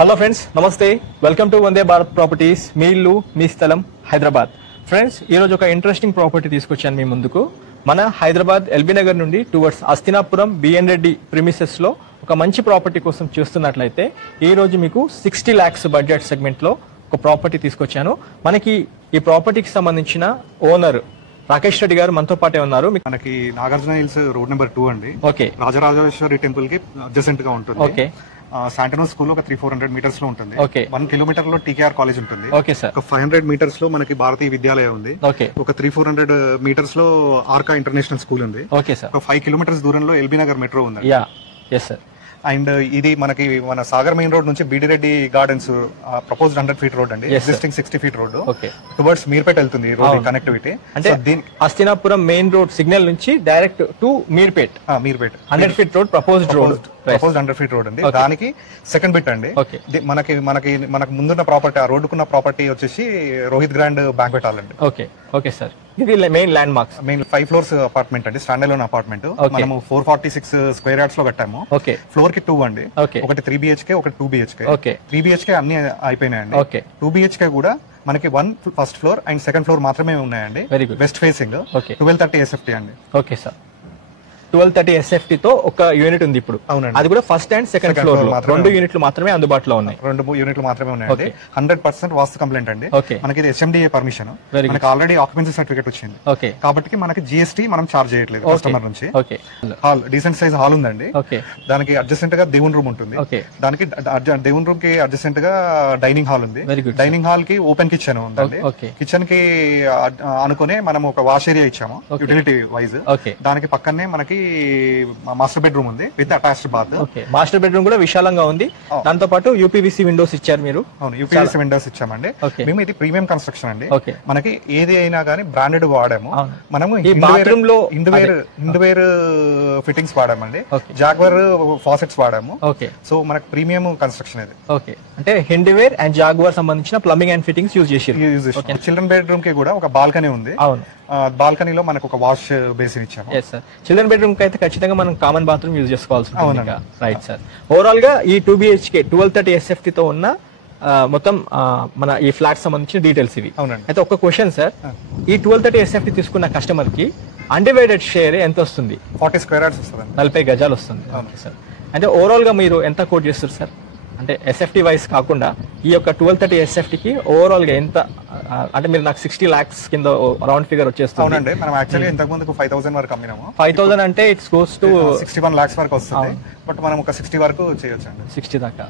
Hello friends, నమస్తే. Welcome to Vande Bharat properties. మీ ఇల్లు మీ స్థలం హైదరాబాద్. ఫ్రెండ్స్, ఈరోజు ఒక ఇంట్రెస్టింగ్ ప్రాపర్టీ తీసుకొచ్చాను మీ ముందుకు. మన హైదరాబాద్ ఎల్బీ నగర్ నుండి towards Hastinapuram BN Reddy premises లో ఒక మంచి ప్రాపర్టీ కోసం చూస్తున్నట్లయితే ఈ రోజు మీకు 60 lakhs బడ్జెట్ సెగ్మెంట్ లో ఒక ప్రాపర్టీ తీసుకొచ్చాను. మనకి ఈ ప్రాపర్టీకి సంబంధించిన ఓనర్ రాకేష్ రెడ్డి గారు మనతో పాటే ఉన్నారు. మనకి నాగార్జున హిల్స్ రోడ్ నెంబర్ 2 అండి. ఓకే. రాజరాజేశ్వరి టెంపుల్ కి అడ్జసెంట్ గా ఉంటుంది. ఓకే. శాంటనో స్కూల్ ఒక 300-400 మీటర్స్ లో ఉంటుంది. ఓకే. 1 కిలోమీటర్ లో టీకేఆర్ కాలేజ్ ఉంటుంది. Okay sir. ఒక 500 మీటర్స్ లో మనకి భారతీయ విద్యాలయ ఉంది. ఓకే. ఒక 300-400 మీటర్స్ లో ఆర్కా ఇంటర్నేషనల్ స్కూల్ ఉంది. Okay sir. ఒక 5 కిలోమీటర్స్ దూరంలో ఎల్బీ నగర్ మెట్రో ఉంది. Yeah, yes sir. అండ్ ఇది మనకి మన సాగర్ మెయిన్ రోడ్ నుంచి బీడిరెడ్డి గార్డెన్స్ ప్రపోజ్డ్ 100 feet రోడ్ అండి. Existing 60 feet road. Okay. Towards Meerpet వెళ్తుంది ఈ రోడ్ కనెక్టివిటీ. అంటే అస్తినాపురం మెయిన్ రోడ్ సిగ్నల్ నుంచి direct to Meerpet 100 feet road proposed 100 feet road అండి. దానికి సెకండ్ బిట్ అండి. మనకి ముందున్న ప్రాపర్టీ, ఆ రోడ్డుకున్న ప్రాపర్టీ వచ్చేసి రోహిత్ గ్రాండ్ బ్యాంక్వెట్ హాల్ అండి. ఓకే. Okay sir. ఇది main landmarks. Main 5 floors apartment అండి. Stand alone apartment. మనము 446 square yards లో కట్టాము. ఓకే. ఫ్లోర్ కి 2 అండి. ఓకే. ఒకటి 3 BHK, ఒకటి 2 BHK. ఓకే. 3 BHK అన్ని అయిపోయినాయండి. ఓకే. 2 BHK కూడా మనకి 1 first floor and second floor మాత్రమే ఉన్నాయండి. Very good. West facing. Okay. 1230 SFT అండి. Okay sir. 1230 SFT తో ఒక యూనిట్ ఉంది ఇప్పుడు. అవునండి. అది కూడా ఫస్ట్ అండ్ సెకండ్ ఫ్లోర్ లో 2 యూనిట్లు మాత్రమే అందుబాటులో ఉన్నాయి. 2 యూనిట్లు మాత్రమే ఉన్నాయండి. 100% వాస్తు కంప్లైంట్ అండి. ఓకే. మనకి ఇది SMDA పర్మిషన్. మనకి ఆల్రెడీ ఆక్యుపెన్సీ సర్టిఫికేట్ వచ్చింది. ఓకే. కాబట్టి మనకి GST మనం చార్జ్ చేయట్లేదు కస్టమర్ నుంచి. Okay. Hall decent size hall ఉందండి. ఓకే. దానికి అడ్జసెంట్ గా దేవుని రూమ్ ఉంటుంది. ఓకే. దానికి దేవుని రూమ్ కి అడ్జసెంట్ గా డైనింగ్ హాల్ ఉంది. Very good. డైనింగ్ హాల్ కి ఓపెన్ కిచెన్ ఉందండి. ఓకే. కిచెన్ కి అనుకునే మనం ఒక వాష్ ఏరియా ఇచ్చాము యూటిలిటీ వైజ్. ఓకే. దానికి పక్కనే మనకి మాస్టర్ బెడ్రూమ్ ఉంది with attached bath. Okay. Master bedroom కూడా విశాలంగా ఉంది. దాంతో పాటు UPVC విండోస్ ఇచ్చారు మీరు. అవును, UPVC విండోస్ ఇచ్చామండి. మేము ఇది ప్రీమియం కన్స్ట్రక్షన్ అండి. ఓకే. మనకి ఏది అయినా గానీ బ్రాండెడ్ వాడాము. మనము బాత్రూమ్ లో ఇండువేర్ ఫిట్టింగ్స్ వాడామండి. జాగ్వర్ ఫాసెట్స్ వాడాము. ఓకే. సో మనకి ప్రీమియం కన్స్ట్రక్షన్ ఇది. ఓకే. అంటే హిండివేర్ అండ్ జాగ్వర్ సంబంధించిన ప్లంబింగ్ అండ్ ఫిట్టింగ్స్ యూజ్ చేసి. చిల్డ్రన్ బెడ్రూమ్ కి కూడా ఒక బాల్కనీ ఉంది. అవును. బాల్కనీలో మనకు ఒక వాష్ బేసిన్ ఇచ్చాము. చిల్డ్రన్ బెడ్రూమ్ కి అయితే ఖచ్చితంగా మనం కామన్ బాత్రూమ్ యూజ్ చేసుకోవాల్సి ఉంటుంది. Right sir. ఓవరాల్ గా ఈ 2 BHK 1230 SFT తో ఉన్న మొత్తం మన ఈ ఫ్లాట్ సంబంధించిన డీటెయిల్స్ ఇవి. అయితే ఒక క్వశ్చన్ సార్, ఈ 1230 SFT తీసుకున్న కస్టమర్ కి అన్డివైడెడ్ షేర్ ఎంత వస్తుంది? 40 square yards వస్తుంది. 40 గజాలు వస్తుంది. Okay sir. అంటే ఓవరాల్ గా మీరు ఎంత కోట్ చేస్తారు సార్? అంటే SFT వైస్ కాకుండా ఈ యొక్క 1230 SFT కి ఓవరాల్ గా ఎంత, అంటే మీరు నాకు 60 lakhs కింద రౌండ్ ఫిగర్ వచ్చేస్తుంది. అవునండి. మనం యాక్చువల్లీ ఇంతకు ముందుకు 5,000 వరకు అమ్మినాము. 5,000 అంటే ఇట్స్ గోస్ టు 61 lakhs వరకు వస్తుంది. బట్ మనం ఒక 60 వరకు చేయొచ్చు అండి. 60 దాకా.